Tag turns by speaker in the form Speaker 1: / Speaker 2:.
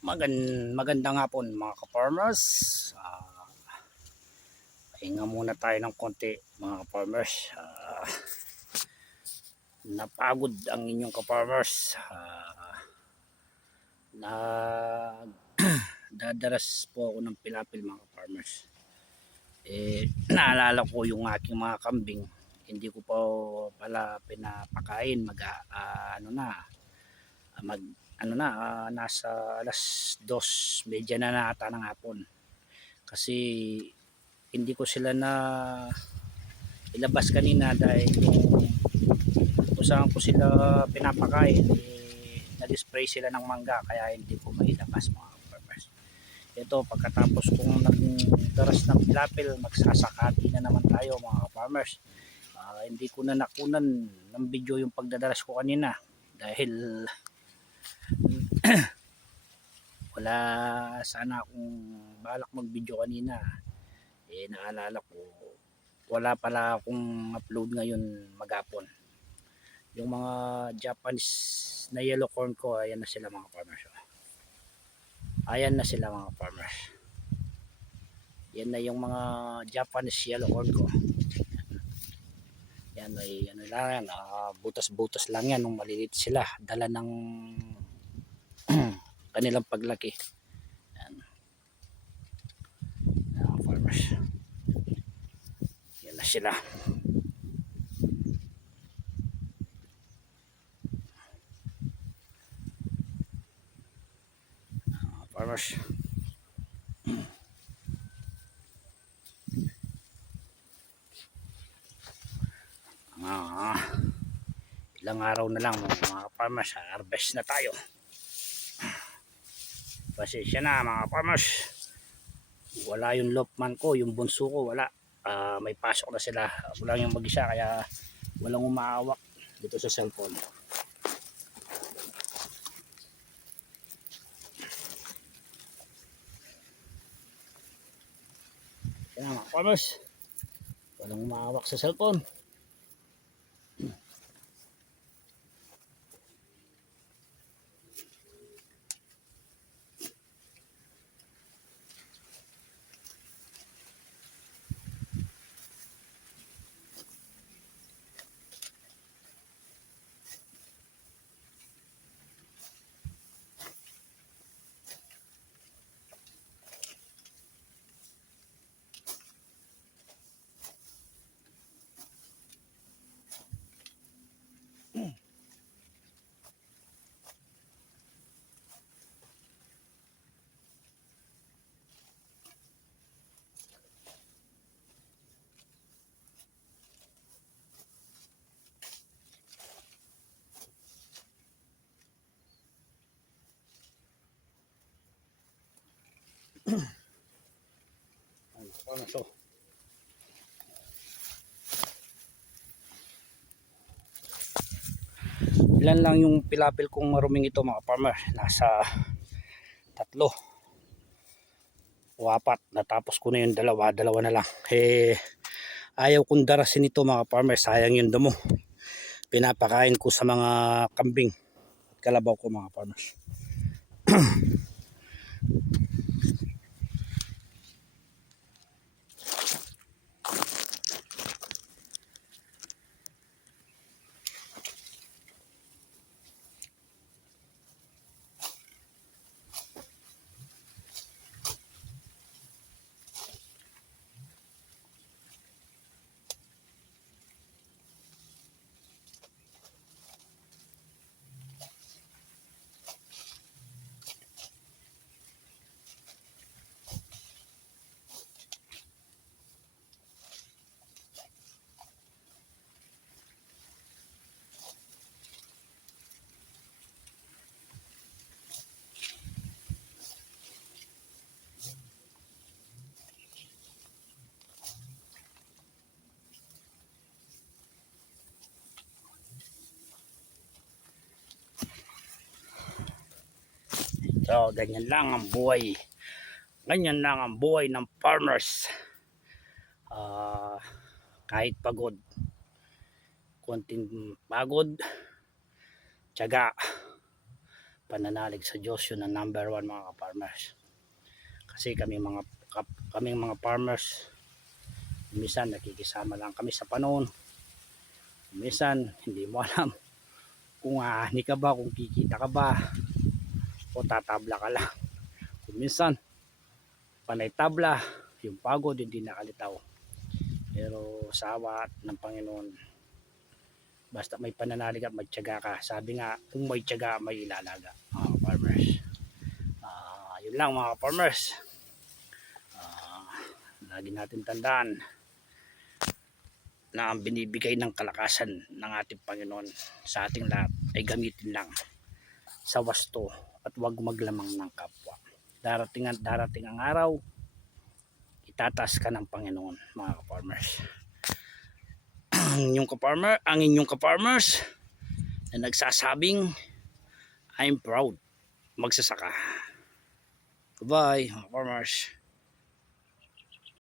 Speaker 1: Magan magandang hapon mga ka-farmers. Ah, pahinga muna tayo ng konti mga ka-farmers. Ah, napagod ang inyong ka-farmers. Ah, na dadaras po ako ng pilapil mga ka-farmers. Eh, naalala ko yung aking mga kambing. Hindi ko pa pala pinapakain. Mag, ah, ano na, mag ano na, ah, nasa alas dos, medya na nata ng hapon. Kasi hindi ko sila na ilabas kanina dahil kung saan ko sila pinapakain, eh, nag-spray sila ng mangga kaya hindi ko mailabas mga farmers. Ito, pagkatapos kong nagdaras ng pilapil, magsasakati na naman tayo mga farmers. Ah, hindi ko na nakunan ng video yung pagdadaras ko kanina dahil wala sana akong balak mag video kanina. Eh naalala ko wala pala akong upload ngayon magapon. Yung mga Japanese na yellow corn ko ayan na sila mga farmers oh. ayan na sila mga farmers. Yan na yung mga Japanese yellow corn ko yan ay ano lang yan ah, butas-butas lang yan nung maliliit sila. Dala ng kanilang paglaki. Yan. Mga farmers. Yan na sila. Yan, mga farmers ah, ilang araw na lang mga farmers harvest na tayo. Pasensya na mga farmers wala yung lopman ko yung bunso ko wala. Ah, may pasok na sila. Ako lang yung mag-isa kaya walang umaawak dito sa cellphone. Na, mga farmers walang umaawak sa cellphone Ano, farmers oh. Ilan lang yung pilapil kong maruming ito mga farmer. Nasa tatlo o apat. Natapos ko na yung dalawa. Dalawa na lang. Eh, ayaw kong darasin ito mga farmer. Sayang yung damo. Pinapakain ko sa mga kambing. At kalabaw ko mga farmers. So, ganyan lang ang buhay. Ganyan lang ang buhay ng farmers. Ah, kahit pagod. Konting pagod. Tiyaga. pananalig sa Diyos yun ang number one mga farmers kasi kami mga kaming mga farmers minsan nakikisama lang kami sa panon minsan hindi mo alam kung aani ka ba kung kikita ka ba o tatabla ka lang. Kung minsan panay tabla yung pagod hindi nakalitaw. Pero sa ng Panginoon basta may pananalig at may tiyaga ka. Sabi nga kung may tiyaga may ilalaga. Mga farmers. Ah, yun lang mga farmers. Ah, lagi natin tandaan na ang binibigay ng kalakasan ng ating Panginoon sa ating lahat ay gamitin lang sa wasto at huwag maglamang ng kapwa darating at darating ang araw itataas ka ng Panginoon mga farmers ang inyong kaparmer, ang inyong kaparmers na nagsasabing I'm proud magsasaka. Goodbye, mga farmers.